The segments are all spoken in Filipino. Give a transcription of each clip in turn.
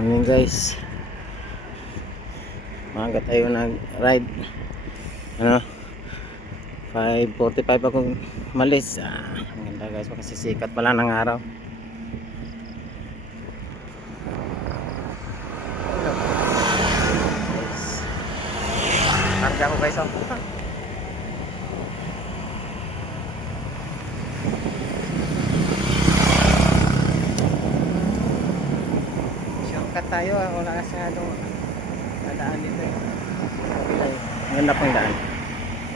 Morning guys, maaga tayo nag ride. Ano, 5:45 akong malis. Ang ganda guys, makasisikat pala ng araw. Guys, karga ko guys, shortcut tayo, wala kasi anong dadaan dito eh. Okay, ang ganda pang daan.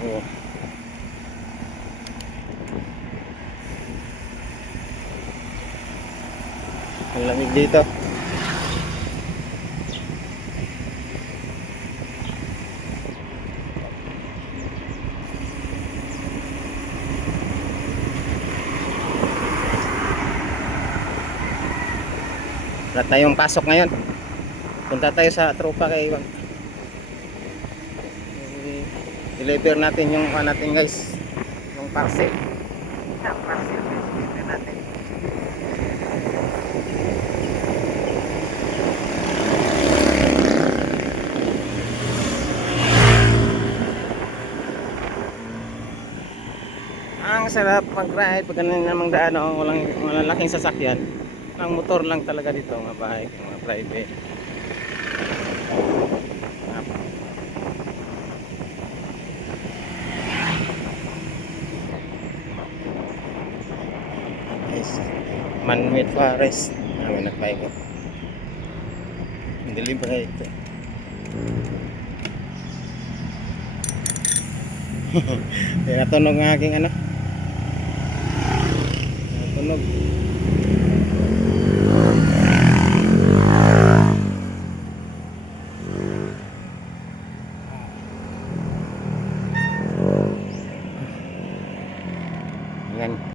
Oo. Ang lamig dito. Wala tayong pasok ngayon. Punta tayo sa tropa kay Iwan. Deliver natin yung natin guys, yung parcel. Yung parcel deliver natin. Ang sarap mag-ride pag ganun namang daan, walang laking sasakyan. Ang motor lang talaga dito, mga bike, mga private. Yes. Man-made forest. May nag-bike ko. Deliver ito. Tinatunog ng aking ano. Natunog.